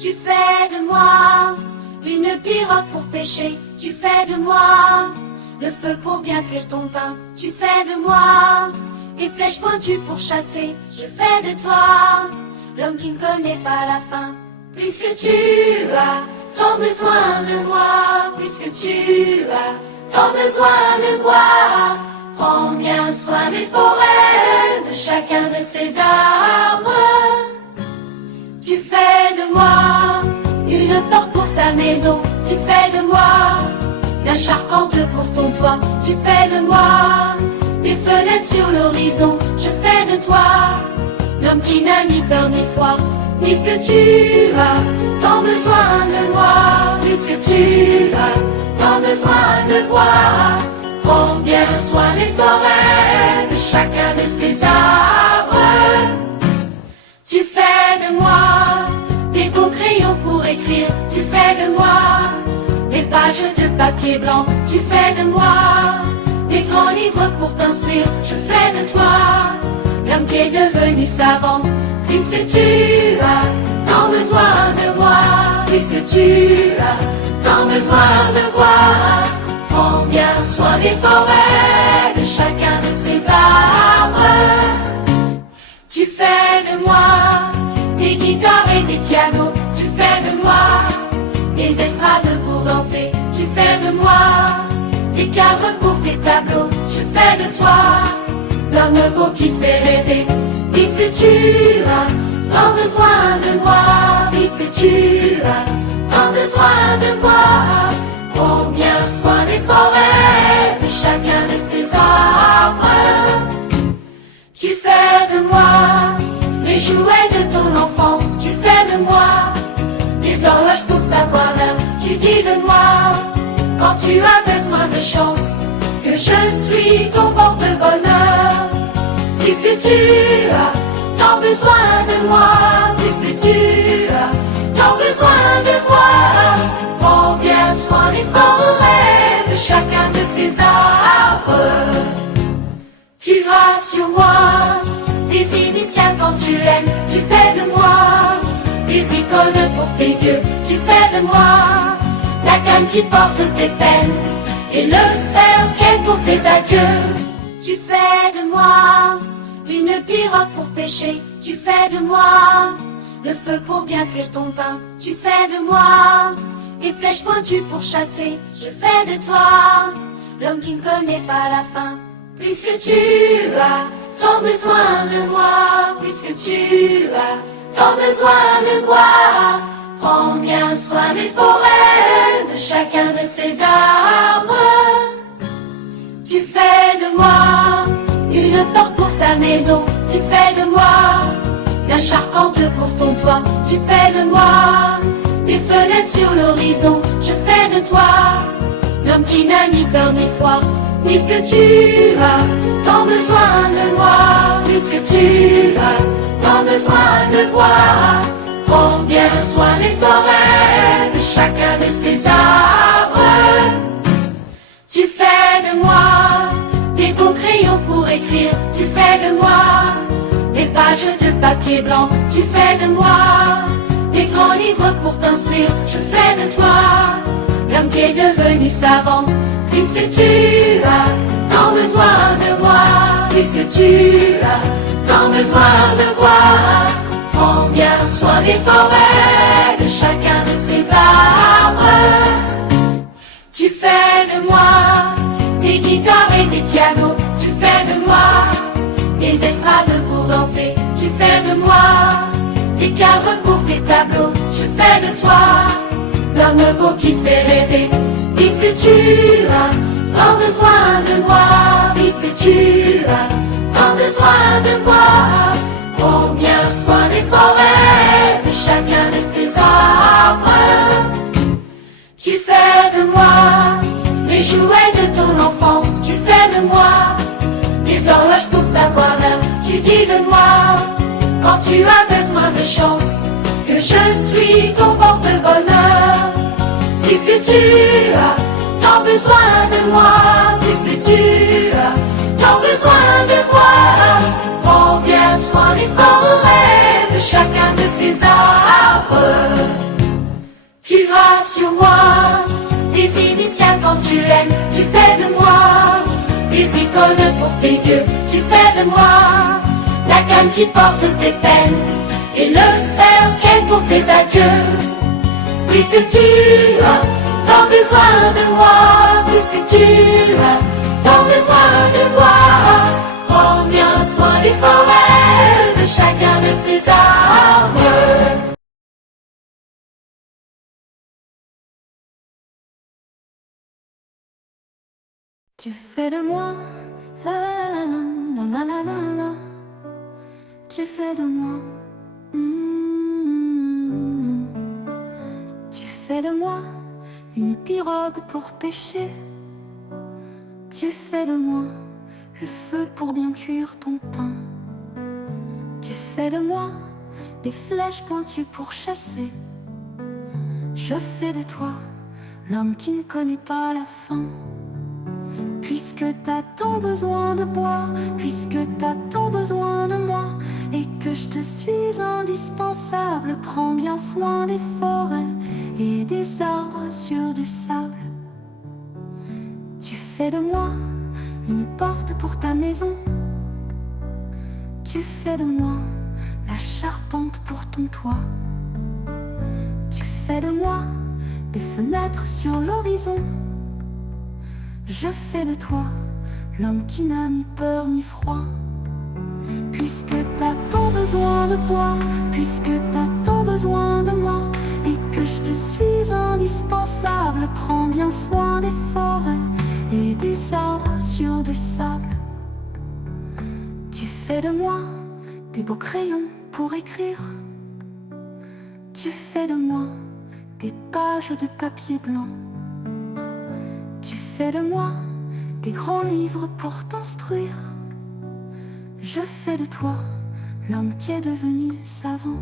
Tu fais de moi une pirogue pour pêcher. Tu fais de moi le feu pour bien cuire ton pain. Tu fais de moi des flèches pointues pour chasser. Je fais de toi l'homme qui ne connaît pas la faim. Puisque tu as tant besoin de moi, puisque tu as tant besoin de moi, prends bien soin des forêts, de chacun de ces arbres. Tu fais de moi une porte pour ta maison. Tu fais de moi la charpente pour ton toit. Tu fais de moi des fenêtres sur l'horizon. Je fais de toi l'homme qui n'a ni peur ni foi. Puisque tu as tant besoin de moi, puisque tu as tant besoin de moi, prends bien soin des forêts, de chacun de ces arbres. Tu fais de moi des beaux crayons pour écrire. Tu fais de moi des pages de papier blanc. Tu fais de moi des grands livres pour t'instruire. Je fais de toi l'homme qui est devenu savant. Puisque tu as tant besoin de moi, puisque tu as tant besoin de moi, prends bien soin des forêts, de chacun de ces arbres. Tu fais de moi des guitares et des pianos. Tu fais de moi des estrades pour danser. Tu fais de moi des cadres pour tes tableaux. Je fais de toi l'homme beau qui te fait rêver. Puisque tu as tant besoin de moi, puisque tu as tant besoin de moi, prends bien soin des forêts, de chacun de ces arbres. Tu fais de moi les jouets de ton enfance. Tu fais de moi des horloges pour savoir l'heure. Tu dis de moi quand tu as besoin de chance que je suis ton porte-bonheur. Puisque tu as tant besoin de moi, puisque tu as tant besoin de moi, prends bien soin des forêts, de chacun de ces arbres. Tu graves sur moi des initiales quand tu aimes. Tu fais de moi des icônes pour tes dieux. Tu fais de moi la canne qui porte tes peines et le cercueil pour tes adieux. Tu fais de moi une pirogue pour pêcher. Tu fais de moi le feu pour bien cuire ton pain. Tu fais de moi des flèches pointues pour chasser. Je fais de toi l'homme qui ne connaît pas la faim. Puisque tu as tant besoin de moi, puisque tu as tant besoin de moi, prends bien soin des forêts, de chacun de ces arbres. Tu fais de moi une porte pour ta maison. Tu fais de moi la charpente pour ton toit. Tu fais de moi des fenêtres sur l'horizon. Je fais de toi l'homme qui n'a ni peur ni foi. Puisque tu as tant besoin de moi, puisque tu as tant besoin de moi, prends bien soin des forêts, de chacun de ces arbres. Tu fais de moi des beaux crayons pour écrire. Tu fais de moi des pages de papier blanc. Tu fais de moi des grands livres pour t'instruire. Je fais de toi l'homme qui est devenu savant. Puisque tu as tant besoin de moi, puisque tu as tant besoin de moi, prends bien soin des forêts, de chacun de ces arbres. Tu fais de moi des guitares et des pianos. Tu fais de moi des estrades pour danser. Tu fais de moi des cadres pour tes tableaux. Je fais de toi l'homme beau qui te fait rêver. Puisque tu as tant besoin de moi, puisque tu as tant besoin de moi, prends bien soin des forêts, de chacun de ces arbres. Tu fais de moi les jouets de ton enfance. Tu fais de moi des horloges pour savoir l'heure. Tu dis de moi quand tu as besoin de chance que je suis ton porte-bonheur. Puisque tu as tant besoin de moi, puisque tu as tant besoin de moi, prends bien soin des forêts, de chacun de ces arbres. Tu graves sur moi des initiales quand tu aimes. Tu fais de moi des icônes pour tes dieux. Tu fais de moi la canne qui porte tes peines et le cercueil pour tes adieux. Puisque tu as tant besoin de moi, puisque tu as tant besoin de moi, prends bien soin des forêts, de chacun de ces arbres. Tu fais de moi, la la la la la la la. Tu fais de moi, tu fais de moi une pirogue pour pêcher. Tu fais de moi le feu pour bien cuire ton pain. Tu fais de moi des flèches pointues pour chasser. Je fais de toi l'homme qui ne connaît pas la faim. Puisque t'as tant besoin de bois, puisque t'as tant besoin de moi, et que je te suis indispensable, prends bien soin des forêts et des arbres sur du sable. Tu fais de moi une porte pour ta maison. Tu fais de moi la charpente pour ton toit. Tu fais de moi des fenêtres sur l'horizon. Je fais de toi l'homme qui n'a ni peur ni froid. Puisque t'as tant besoin de bois, puisque t'as tant besoin de moi, et que je te suis indispensable, prends bien soin des forêts et des arbres sur du sable. Tu fais de moi des beaux crayons pour écrire. Tu fais de moi des pages de papier blanc. Tu fais de moi des grands livres pour t'instruire. Je fais de toi l'homme qui est devenu savant.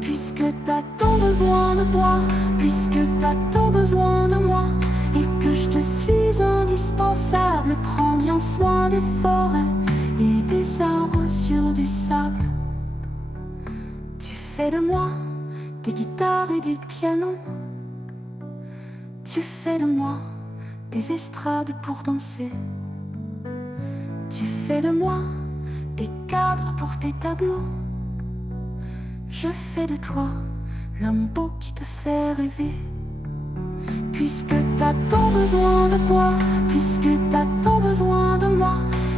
Puisque t'as tant besoin de bois, puisque t'as tant besoin de moi, et que je te suis indispensable, prends bien soin des forêts et des arbres sur du sable. Tu fais de moi des guitares et des pianos. Tu fais de moi des estrades pour danser. Tu fais de moi des cadres pour tes tableaux. Je fais de toi l'homme beau qui te fait rêver. Puisque t'as tant besoin de bois, puisque t'as tant besoin de moi,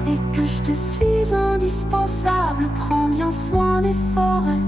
et que je te suis indispensable, prends bien soin des forêts